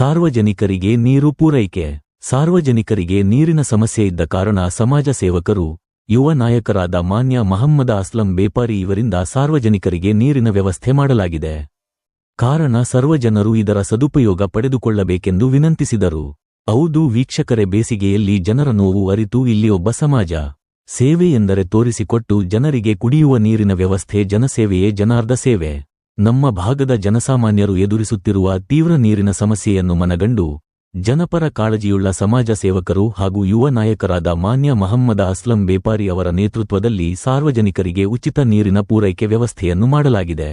ಸಾರ್ವಜನಿಕರಿಗೆ ನೀರು ಪೂರೈಕೆ. ಸಾರ್ವಜನಿಕರಿಗೆ ನೀರಿನ ಸಮಸ್ಯೆ ಇದ್ದ ಕಾರಣ ಸಮಾಜ ಸೇವಕರು, ಯುವ ನಾಯಕರಾದ ಮಾನ್ಯ ಮಹಮ್ಮದ ಅಸ್ಲಂ ಬೇಪಾರಿ ಇವರಿಂದ ಸಾರ್ವಜನಿಕರಿಗೆ ನೀರಿನ ವ್ಯವಸ್ಥೆ ಮಾಡಲಾಗಿದೆ. ಕಾರಣ ಸರ್ವಜನರು ಇದರ ಸದುಪಯೋಗ ಪಡೆದುಕೊಳ್ಳಬೇಕೆಂದು ವಿನಂತಿಸಿದರು. ಹೌದು ವೀಕ್ಷಕರೇ, ಬೇಸಿಗೆಯಲ್ಲಿ ಜನರ ನೋವು ಅರಿತು ಇಲ್ಲಿ ಒಬ್ಬ ಸಮಾಜ ಸೇವೆ ಎಂದರೆ ತೋರಿಸಿಕೊಟ್ಟು ಜನರಿಗೆ ಕುಡಿಯುವ ನೀರಿನ ವ್ಯವಸ್ಥೆ ಜನಸೇವೆಯೇ ಜನಾರ್ಧ ಸೇವೆ. ನಮ್ಮ ಭಾಗದ ಜನಸಾಮಾನ್ಯರು ಎದುರಿಸುತ್ತಿರುವ ತೀವ್ರ ನೀರಿನ ಸಮಸ್ಯೆಯನ್ನು ಮನಗಂಡು ಜನಪರ ಕಾಳಜಿಯುಳ್ಳ ಸಮಾಜ ಸೇವಕರು ಹಾಗೂ ಯುವ ನಾಯಕರಾದ ಮಾನ್ಯ ಮಹಮ್ಮದ ಅಸ್ಲಂ ಬೇಪಾರಿ ಅವರ ನೇತೃತ್ವದಲ್ಲಿ ಸಾರ್ವಜನಿಕರಿಗೆ ಉಚಿತ ನೀರಿನ ಪೂರೈಕೆ ವ್ಯವಸ್ಥೆಯನ್ನು ಮಾಡಲಾಗಿದೆ.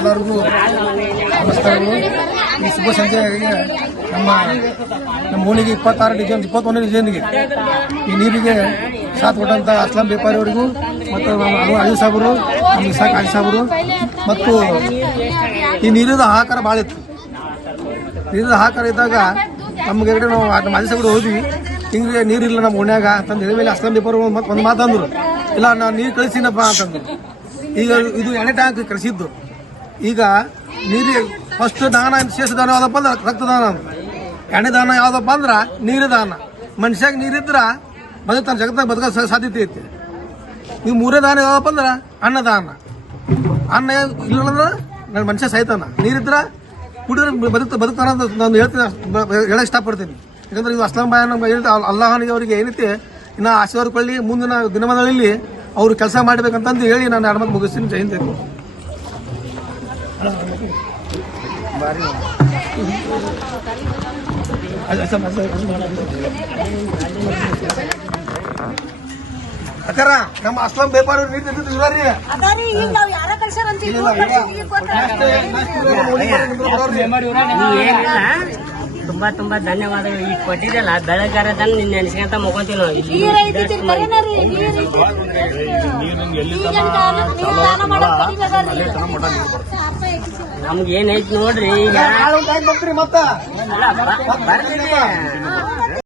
ಎಲ್ಲರಿಗೂ ನಮಸ್ಕಾರಗಳು. ಈ ಶುಭ ಸಂಜೆಗೆ ನಮ್ಮ ಓಣಿಗೆ 21ನೇ ಡಿಸೆಂಬರ್ಗೆ ಈ ನೀರಿಗೆ ಸಾಥ್ ಕೊಟ್ಟಂತ ಅಸ್ಲಂ ಬೇಪಾರಿ ಅವರಿಗೂ ಮತ್ತು ಅಲಿ ಸಾಹೇಬರು, ನಮ್ಮ ಇಸಾಕ್ ಅಲಿ ಸಾಹೇಬರು ಮತ್ತು ಈ ನೀರಿನ ಹಾಹಾಕಾರ ಭಾಳ ಇತ್ತು. ನೀರಿನ ಹಾಹಾಕಾರ ಇದ್ದಾಗ ನಮ್ಗೆ ನಾವು ನಮ್ಮ ಅಲಿ ಸಾಹೇಬರು ಹೋದ್ವಿ, ಹಿಂಗೆ ನೀರಿಲ್ಲ ನಮ್ಮ ಓಣ್ಯಾಗ ಅಂತಂದು ಹೇಳಿ ಮೇಲೆ ಅಸ್ಲಂ ಬೇಪಾರಿ ಒಂದು ಮಾತಂದ್ರು, ಇಲ್ಲ ನಾನು ನೀರು ಕಳಿಸಿನಪ್ಪ ಅಂತಂದ್ರು. ಈಗ ಇದು ಎಣ್ಣೆ ಟ್ಯಾಂಕ್ ಕಳಿಸಿದ್ದು. ಈಗ ನೀರು ಫಸ್ಟ್ ದಾನ ಶೇಷ ದಾನ ಯಾವ್ದಪ್ಪ ಅಂದ್ರೆ ರಕ್ತದಾನ, ಎಣ್ಣೆ ದಾನ ಯಾವ್ದಪ್ಪ ಅಂದ್ರೆ ನೀರು ದಾನ. ಮನುಷ್ಯಾಗ ನೀರಿದ್ರ ಬದುಕ್ತಾನೆ, ಜಗತ್ತಾಗ ಬದುಕ ಸಾಧ್ಯತೆ ಐತಿ. ಈಗ ಮೂರೇ ದಾನ ಯಾವ್ದಪ್ಪ ಅಂದ್ರೆ ಅನ್ನದಾನ. ಅನ್ನ ಇಲ್ಲಂದ್ರೆ ನನ್ನ ಮನುಷ್ಯ ಸಾಯ್ತಾನ, ನೀರಿದ್ರ ಕುಡಿದ್ರೆ ಬದುಕ್ತಾನ ಅಂತ ನಾನು ಹೇಳ್ತೀನಿ, ಹೇಳಕ್ ಇಷ್ಟಪಡ್ತೀನಿ. ಯಾಕಂದ್ರೆ ಇದು ಅಸ್ಲಾಂ ಬಾಯ ನಮ್ಗೆ ಹೇಳ್ತಾ ಅಲ್ಲಾಹನಿಗೆ ಅವರಿಗೆ ಏನೈತಿ ಇನ್ನು ಆಶೀರ್ವಾದ ಕೊಳ್ಳಿ, ಮುಂದಿನ ದಿನಮಾನಗಳಲ್ಲಿ ಅವರು ಕೆಲಸ ಮಾಡಬೇಕಂತಂದು ಹೇಳಿ ನಾನು 2 ಮಾತು ಮುಗಿಸ್ತೀನಿ. ಜೈ ಹಿಂದ್. ಅಕ್ಕಾರ ನಮ್ಮ ಅಸ್ಲಾಂ ಬೇಪಾರಿ ನೀರು ಇವ್ರಿ ತುಂಬಾ ತುಂಬಾ ಧನ್ಯವಾದಗಳು. ಈಗ ಕೊಟ್ಟಿದ್ದಲ್ಲ ಬೆಳಗಾರ ನಿನ್ನ ನೆನೆಸ್ಕೊಂತ ಮಗೊಂತೀವಿ ನಾವು. ನಮ್ಗೆ ಏನೈತಿ ನೋಡ್ರಿ ಈಗ ಬರ್ತೀನಿ